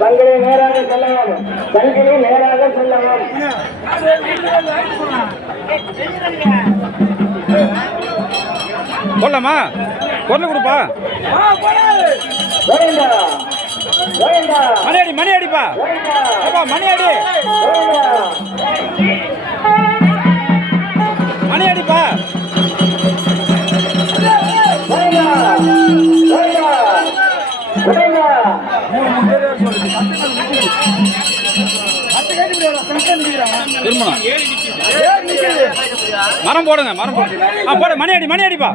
தங்களை நேராக செல்லலாம், தங்களை நேராக செல்லலாம். போடலாமா? பொருள் கொடுப்பா. மணியடி மணியடிப்பா, மணியடி மணியடிப்பா. மரம் போடுங்க, மரம் போடுங்க. போடு, மணியடி மணியடிப்பா.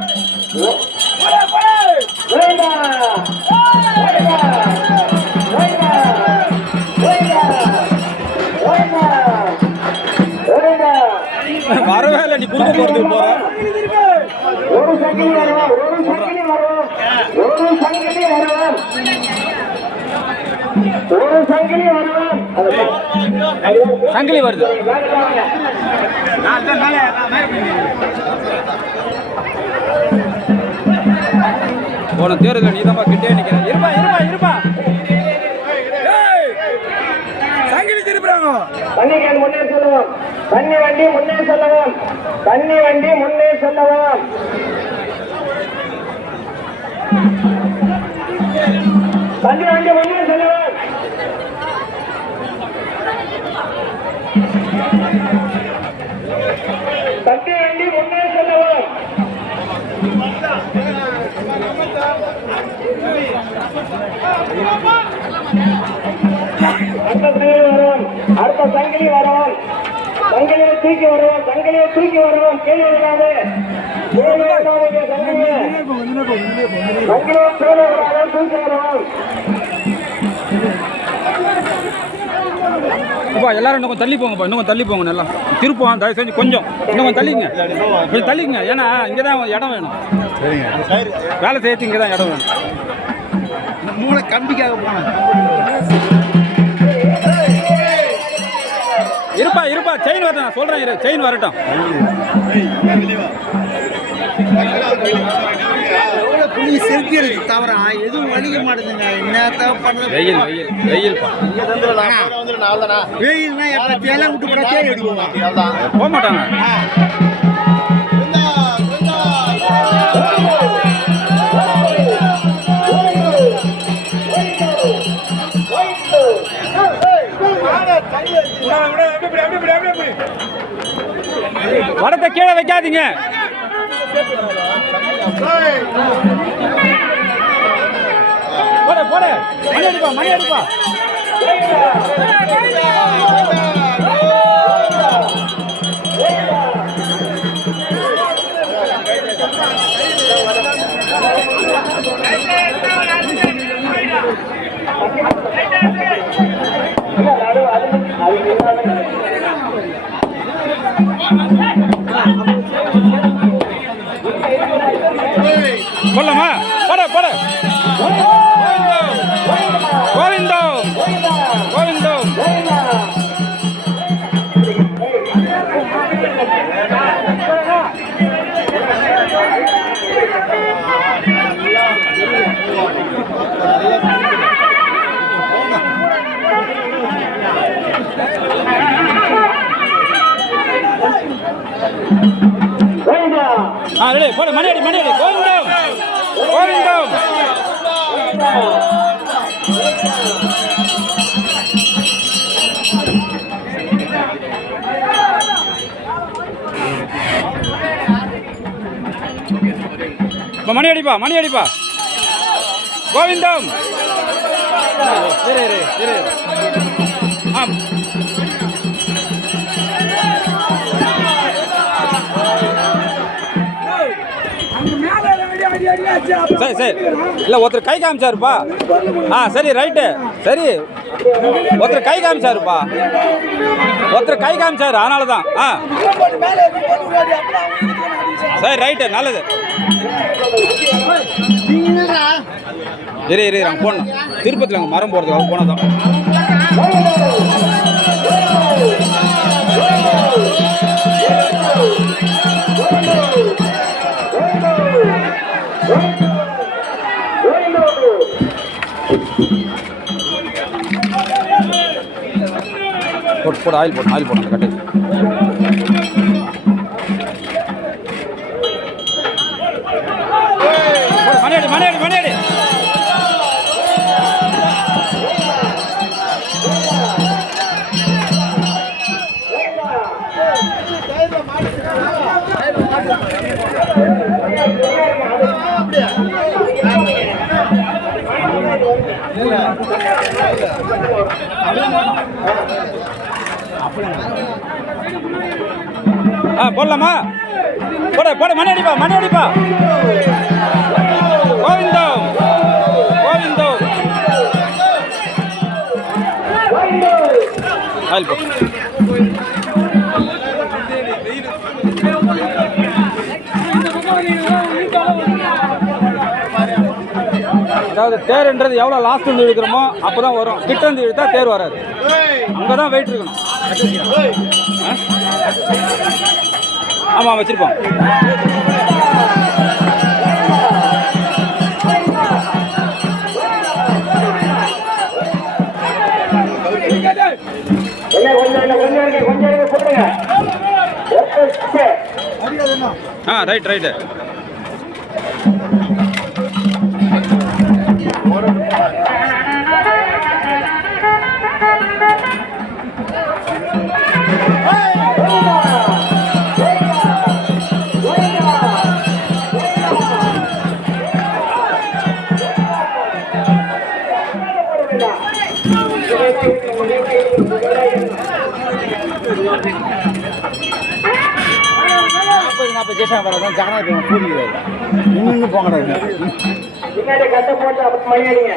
வரவே இல்லை, நீ குறுக்க போறது போற. ஒரு சங்கிலி வருவோம், ஒரு சங்கிலி வருவோம், ஒரு சங்கிலி வருவோம், ஒரு சங்கிலி வருவோம். சங்கிலி வருது. போன தேர்தல் நீ தான் கிட்டே நிக்கிறேன். இருப்பா இருப்பா இருப்பா. சங்கிலி திருப்புறாங்க. தண்ணிகள் முன்னே செல்லவும், தண்ணி வண்டி முன்னே செல்லவும், தண்ணி வண்டி முன்னே செல்லவும். தண்ணி வண்டி முன்னே செல்லவும். தண்ணி வண்டி முன்னே செல்லவும். அடுத்த சங்கிலி வரும், சங்கிலியை தூக்கி வருவோம், சங்கிலியை தூக்கி வருவோம். கேள்வி விடாது, கேள்வி விடாதீங்க. சங்கிலியை கேள்வி விடாத தூக்கி வருவோம். எல்லாரும் இன்னும் கொஞ்சம் தள்ளி போங்கப்பா, இன்னும் கொஞ்சம் தள்ளி போங்க. நல்லா திருப்போம், தயவு செஞ்சு கொஞ்சம் இன்னும் கொஞ்சம் தள்ளிங்க, கொஞ்சம் தள்ளிங்க. ஏன்னா இங்கே தான் இடம் வேணும். வேலை செய்யறது இங்கே தான் இடம் வேணும். மூளை கம்பிக்காக போனேன். இருப்பா இருப்பா, செயின் வரட்டும், நான் சொல்றேன் இரு, செயின் வரட்டும். புளி செலுத்தி தவிர எதுவும் வலிக்க மாட்டேங்குங்க. என்ன பண்றது? வெயில் வெயில் வெயில்ப்பா. வெயில்னா எப்ப தேலாம் விட்டு போட தேடி எடுக்குவோம், போக மாட்டாங்க. வடத்தை கீழே வைக்காதீங்க. போட போட, மணி அடிப்பா, மணி அடிப்பா. போடலாமா? போட போட. கோவிந்தோ கோவிந்தோ. ரெடி போட, மணி அடி மணி அடி. கோவிந்தம் கோவிந்தம். மணி அடிப்பா, மணி அடிப்பா. கோவிந்தம். சரி சரி, இல்லை ஒருத்தர் கை காமிச்சாருப்பா. சரி ரைட்டு, சரி ஒருத்தர் கை காமிச்சாருப்பா, ஒருத்தர் கை காமிச்சாரு, அதனால தான். சரி ரைட்டு, நல்லது. இரு அங்கே போடணும். திருப்பத்தில் அங்கே மரம் போகிறதுக்காக போனால் தான். போட்டு ஆயில் போடணும் அந்த கட்டு. மணியாடி போடலாமா? போட மணி அடிப்பா. கோவிந்தோ ஆயில் போ. அதாவது தேர்ன்றது எவ்வளோ லாஸ்ட் வந்து இழுக்கிறோமோ அப்போ தான் வரும். கிட்ட வந்து இழுத்தா தேர் வராது. அங்கே தான் வெயிட் இருக்கணும். ஆமாம் வச்சுருப்போம். ரைட்டு பின்னாடி கட்ட போட்டு அப்படி மணியாடிங்க.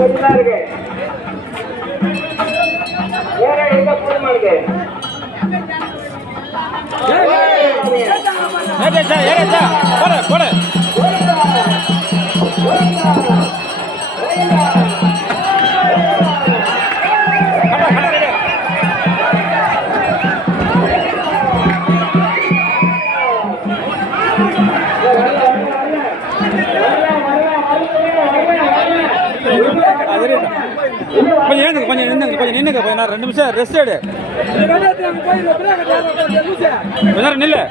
கொஞ்சம் இருக்கு. வேற எங்க போதுமா இருக்கு? போட கொஞ்சம் நின்னுங்க. கொஞ்சம் நேரம் 2 நிமிஷம் ரெஸ்ட் எடு. கொஞ்ச நேரம் நில்லு.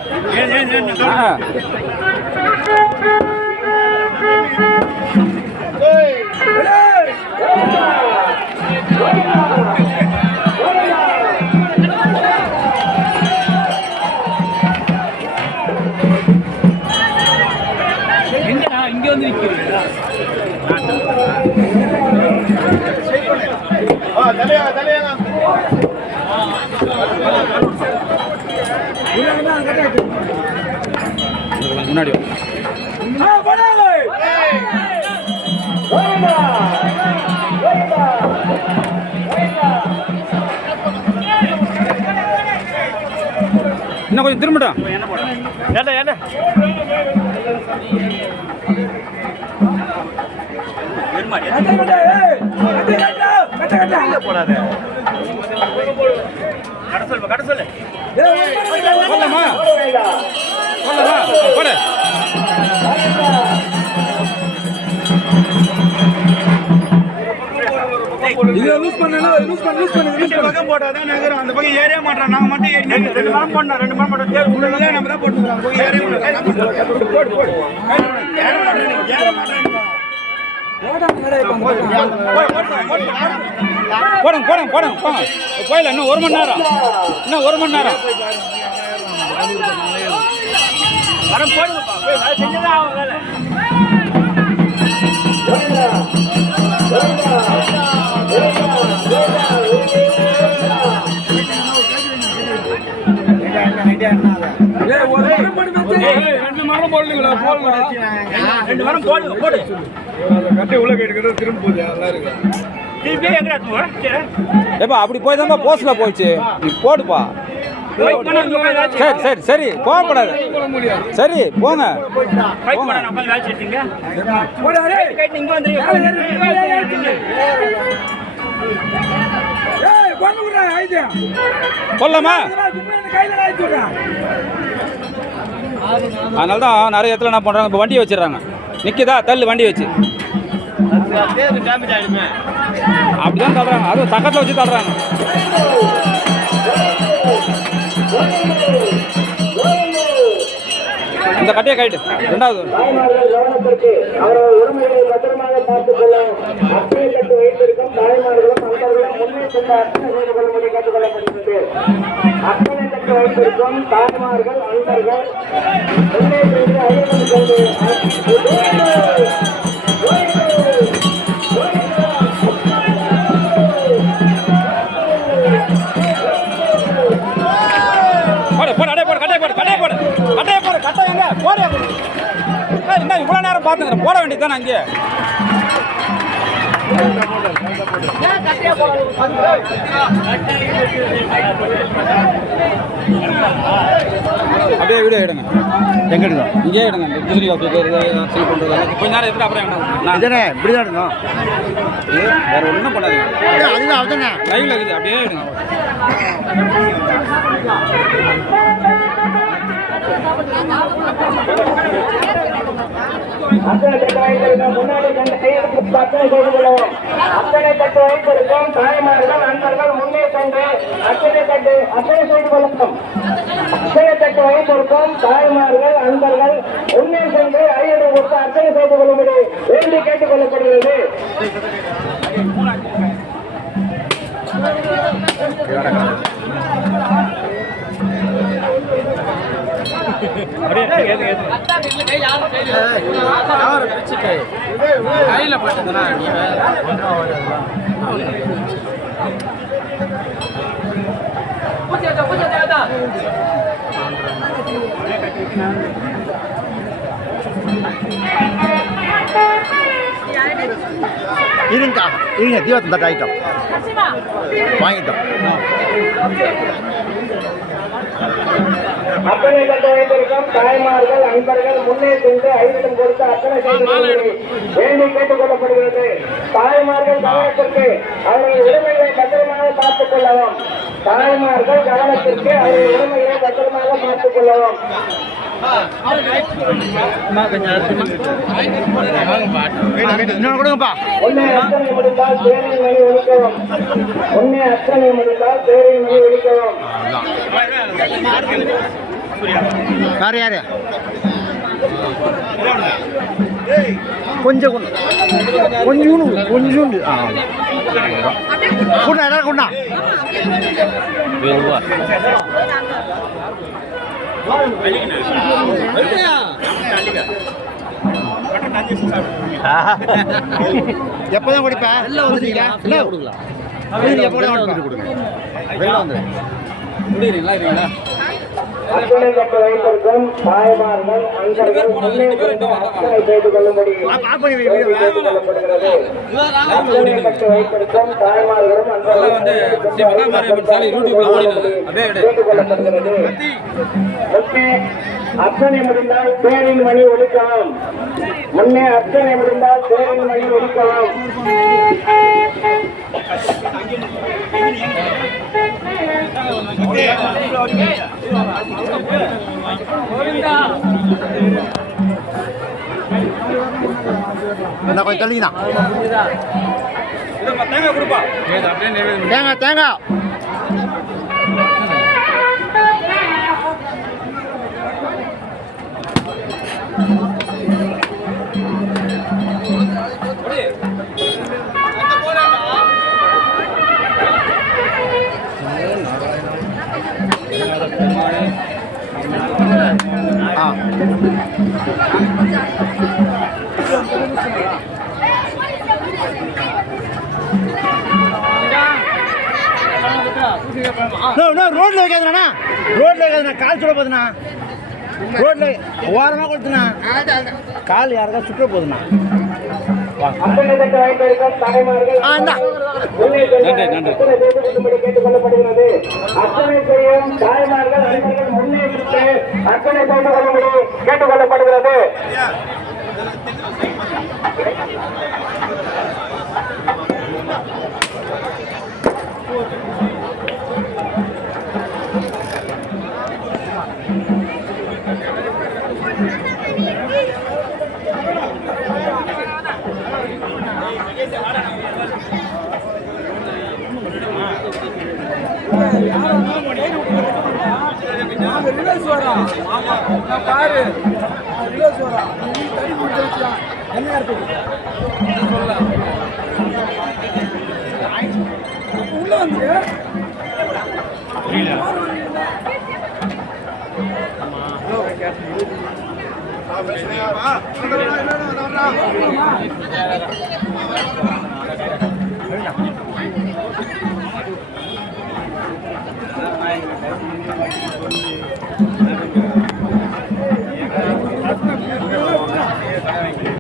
இங்க வந்து நிக்கிறீங்களா? முன்னாடி இன்னும் கொஞ்சம் திரும்பட்டா. என்ன போடாத கட்ட சொல்லு. போடலாமா? போட. இதை லூஸ் பண்ணு. பக்கம் போட்டாதான் நகரம். அந்த பக்கம் ஏறிய மாட்டோம். நாங்கள் மட்டும் 2 மரம் போடணும். 2 மரம் போட்டோம். நம்ம தான் போட்டுக்கிறோம். போய் ஏறிய போடு. ஏற மாட்டேன். போடுங்க. கோயில் இன்னும் 1 மணி நேரம். வரம் போடுங்கப்பா. செஞ்சதான் ஆகும் வேலை. ரெண்டு மரம் போடலீங்களா? 2 வாரம் போடு போடு. கட்டி உள்ள கேட்டு திரும்ப போகுது நல்லா இருக்கு. திருப்பி எங்க எடுத்து சரி. ஏப்பா அப்படி போய் தான் போஸ்ட்ல போயிடுச்சு. நீ போடுப்பா. சரி சரி சரி போகக்கூடாது. சரி போங்க. சொல்லலாமா? அதனால தான் நிறைய இடத்துல என்ன பண்ணுறாங்க, இப்போ வண்டியை வச்சிடறாங்க. நிற்கிதா தள்ளு வண்டி வச்சு அப்படிதான் தள்ளுறாங்க. அதுவும் பக்கத்தில் வச்சு தள்ளுறாங்க. இந்த கட்டையை கைட்டு 2வது தாய்மார்கள் கவனத்திற்கு அவர்கள் உரிமைகளை பத்திரமாக பார்த்துக் கொள்ள அக்கறை கட்டு வைத்திருக்கும் தாய்மார்களும் அன்பர்களும் முன்னே சென்ற அர்ச்சனை செய்து கொள்ளும்படி கேட்டுக் கொள்ளப்படுகிறது. அக்கறை கட்டு வைத்திருக்கும் தாய்மார்கள் அன்பர்கள் முன்னே சென்று ஐயப்பன் கொண்டு இவ்வளவு நேரம் பாத்துக்கிறேன். போட வேண்டியதுதானே அங்கே. அப்படியே வீடியோ எடுங்க. எங்க எடுக்கணும்? இங்கே எடுங்க. டிஜிட்டல் ஆஃபீஸ் செல் பண்றது கொஞ்ச நேரம் எடுத்து அப்புறம் நான் இப்படிதான் எடுக்கணும். வேற ஒன்றும் பண்ணாதீங்க. அதுதான் அதுதானே லைவ்ல இருக்குது. அப்படியே எடுங்க. அத்தனை கட்டு வைத்திருக்கும் முன்னாடி சென்று கையெழுத்து அத்தனை செய்து கொள்ளவும். அத்தனை கட்டு வைத்திருக்கும் தாய்மார்கள் அன்பர்கள் முன்னே சென்று அத்தனை செய்து கொள்ளவும். அத்தனை கட்டு வைத்திருக்கும் தாய்மார்கள் அன்பர்கள் முன்னே சென்று ஐயரை கொடுத்து அத்தனை செய்து கொள்ளும்படி வேண்டி கேட்டுக் கொள்ளப்படுகிறது. கையில பட்டதுனா இருங்கக்கா இருங்க. தீபத்தை தட்டு ஆகிட்டோம் வாங்கிட்டோம். அத்தனை கட்டு வைத்திருக்கும் தாய்மார்கள் அன்பர்கள் முன்னே சென்று ஐயரிடம் கொடுத்து அத்தனை செய்து கொள்ளும்படி வேண்டி கேட்டுக் கொள்ளப்படுகிறது. தாய்மார்கள் கவனத்திற்கு அவர்கள் உரிமைகளை பத்திரமாக பார்த்துக் கொள்ளவும். தாய்மார்கள் கவனத்திற்கு அவர்கள் உரிமைகளை பத்திரமாக பார்த்துக் கொள்ளவும். இன்னொன்று கொடுங்கப்பா. உன்னை அத்தனை முடிந்தால் தேரின் மணி ஒழிக்கவும். உன்னை அத்தனை முடிந்தால் தேரின் மணி ஒழிக்கவும். யார் யார் கொஞ்சம் கொஞ்சோண்டு குண்டா எல்லாரும் குண்டா எப்பதான் குடிப்பேன்? எல்லாம் வந்துட்டீங்க. எப்போ கொடுங்க வெளில வந்துடு. அத்தனை கட்டு வைத்திருக்கும் தாய்மார்கள் அன்பர்கள் முன்னே சென்று அத்தனை செய்து கொள்ளும்படி கேட்டுக் கொள்ளப்படுகிறது. அத்தனை கட்டு வைத்திருக்கும் தாய்மார்களும் அன்பர்களும் கேட்டுக் கொள்ளப்படுகிறது. முன்னே அத்தனை முடிந்தால் தேரின் மணி ஒலிக்கவும். முன்னே அத்தனை முடிந்தால் தேரின் மணி ஒலிக்கவும். என்ன கொஞ்சம் தள்ளிங்கண்ணா. தேங்காய் கொடுப்பா. தேங்காய் தேங்காய் ரோட்ல வைக்காதுண்ணா. ரோட்ல வைக்காதுண்ணா. கால் சொல்ல போதுண்ணா. ரோட்ல ஓரமாக கொடுத்துண்ணா கால் யாருக்கா சுற்ற போகுதுண்ணா அத்தனை தட்டு வைத்திருக்கும் தாய்மார்கள் முன்னே சென்று நன்றி. அத்தனை செய்து கொள்ளும்படி கேட்டுக் கொள்ளப்படுகிறது. அத்தனை செய்யும் தாய்மார்கள் அனைவர்கள் முன்னே சென்று அத்தனை செய்து கொள்ளும்படி கேட்டுக் கொள்ளப்படுகிறது. பாரு ரிவர்ஸ் வரா தடி முடிச்சா என்ன இருக்கு உள்ள வந்து